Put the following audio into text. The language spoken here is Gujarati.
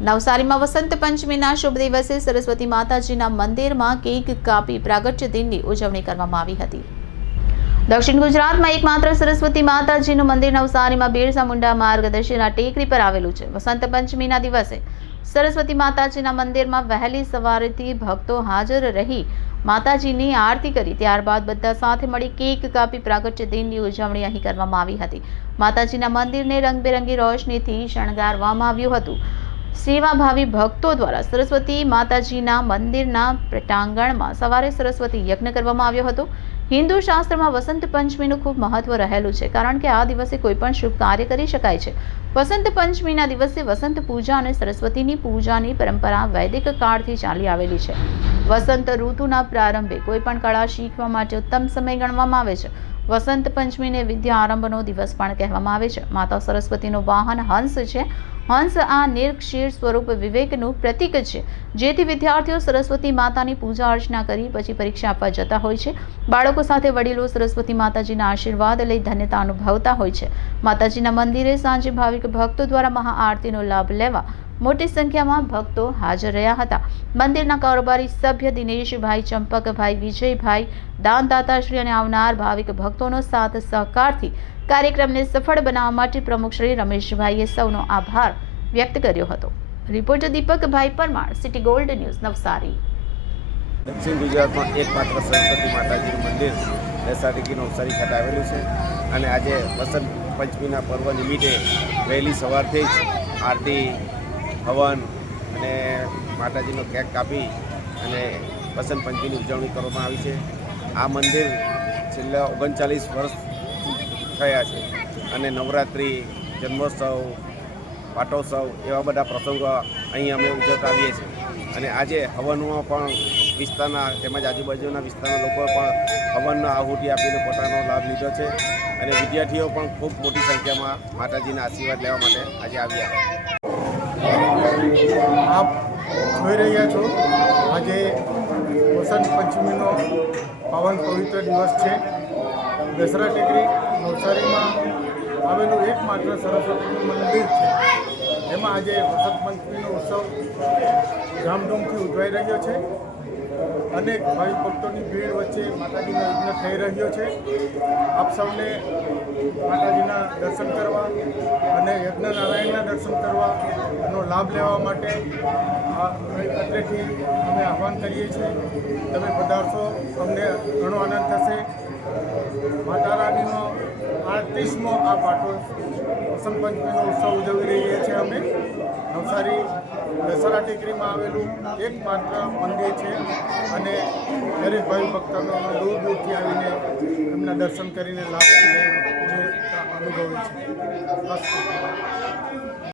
નવસારીમાં વસંત પંચમીના શુભ દિવસે સરસ્વતી માતાજીના મંદિરમાં કેક કાપી પ્રાગટ્ય દિનની ઉજવણી કરવામાં આવી હતી. દક્ષિણ ગુજરાતમાં એકમાત્ર સરસ્વતી માતાજીનું મંદિર નવસારીમાં બિરસા મુંડા માર્ગદર્શિના ટેકરી પર આવેલું છે. વસંત પંચમીના દિવસે સરસ્વતી માતાજીના મંદિરમાં વહેલી સવારેથી ભક્તો હાજર રહી માતાજીની આરતી કરી. ત્યારબાદ બધા સાથે મળી કેક કાપી પ્રાગટ્ય દિનની ઉજવણી અહીં કરવામાં આવી હતી. માતાજીના મંદિરને રંગબેરંગી રોશનીથી શણગારવામાં આવ્યું હતું. સેવાભાવી ભક્તો દ્વારા સરસ્વતી માતાજીના મંદિરના પ્રટાંગણમાં સવારે સરસ્વતી યજ્ઞ કરવામાં આવ્યો હતો. હિન્દુ શાસ્ત્રમાં વસંત પંચમીનું ખૂબ મહત્વ રહેલું છે, કારણ કે આ દિવસે કોઈ પણ શુભ કાર્ય કરી શકાય છે. વસંત પંચમીના દિવસે વસંત પૂજા અને સરસ્વતીની પૂજાની પરંપરા વૈદિક કાળથી ચાલી આવેલી છે. વસંત ઋતુના પ્રારંભે કોઈ પણ કળા શીખવા માટે ઉત્તમ સમય ગણવામાં આવે છે. વસંત પંચમીને વિદ્યા આરંભનો દિવસ પણ કહેવામાં આવે છે. માતા સરસ્વતીનું વાહન હંસ છે. હંસ આ નિર્ક્ષીર સ્વરૂપ વિવેકનું પ્રતીક છે. જેથી વિદ્યાર્થીઓ સરસ્વતી માતાની પૂજા અર્ચના કરી પછી પરીક્ષા આપવા જતા હોય છે. બાળકો સાથે વડીલો સરસ્વતી માતાજીના આશીર્વાદ લઈ ધન્યતા અનુભવતા હોય છે. માતાજીના મંદિરે સાંજે ભાવિક ભક્તો દ્વારા મહાઆરતીનો લાભ લેવા મોટી સંખ્યામાં ભક્તો હાજર રહ્યા હતા. મંદિરના કારોબારી સભ્ય દિનેશભાઈ ચંપકભાઈ, વિજયભાઈ દાનદાતાશ્રી અને આવનાર ભાવિક ભક્તોનો સાથ સહકારથી કાર્યક્રમને સફળ બનાવવા માટે પ્રમુખ શ્રી રમેશભાઈએ સૌનો આભાર વ્યક્ત કર્યો હતો. રિપોર્ટર દીપકભાઈ Parmar, City Gold News, Navsari. દક્ષિણ ગુજરાતમાં એકમાત્ર સરસ્વતી માતાજીનું મંદિર નવસારી નવસારી ખાતે આવેલું છે અને આજે વસંત પંચમીના પર્વ નિમિત્તે વહેલી સવારથી જ આરતી હવન અને માતાજીનો કેક કાપી અને વસંત પંચમીની ઉજવણી કરવામાં આવી છે. આ મંદિર છેલ્લા ઓગણચાલીસ વર્ષ થયા છે અને નવરાત્રિ, જન્મોત્સવ, પાટોત્સવ એવા બધા પ્રસંગો અહીં અમે ઉજવતા આવીએ છીએ. અને આજે હવનમાં પણ વિસ્તારના તેમજ આજુબાજુના વિસ્તારના લોકો પણ હવનના આહુતિ આપીને પોતાનો લાભ લીધો છે અને વિદ્યાર્થીઓ પણ ખૂબ મોટી સંખ્યામાં માતાજીના આશીર્વાદ લેવા માટે આજે આવ્યા. આપ જોઈ રહ્યા છો, આજે વસંત પંચમીનો પાવન પવિત્ર દિવસ છે. દસરા ટેકરી નવસારીમાં આવેલું એકમાત્ર સરસ્વતીનું મંદિર છે. એમાં આજે વસંત પંચમીનો ઉત્સવ ધામધૂમથી ઉજવાઈ રહ્યો છે. અનેક ભાઈ ભક્તોની ભીડ વચ્ચે માતાજીનો યજ્ઞ થઈ રહ્યો છે. આપ સૌને માતાજીના દર્શન કરવા અને યજ્ઞ નારાયણના દર્શન કરવા લાભ લેવા માટે અત્રેથી અમે આહવાન કરીએ છીએ. તમે પધારશો, અમને ઘણો આનંદ થશે. માતા રાણીનો આડત્રીસમો આ પાટો વસંત પંચમીનો ઉત્સવ ઉજવી રહીએ છીએ અમે. નવસારી દસરા ટેકરીમાં આવેલું એકમાત્ર મંદિર છે અને દરેક ભાઈ ભક્તોનો દૂર દૂરથી આવીને એમના દર્શન કરીને લાભ અનુભવે છે.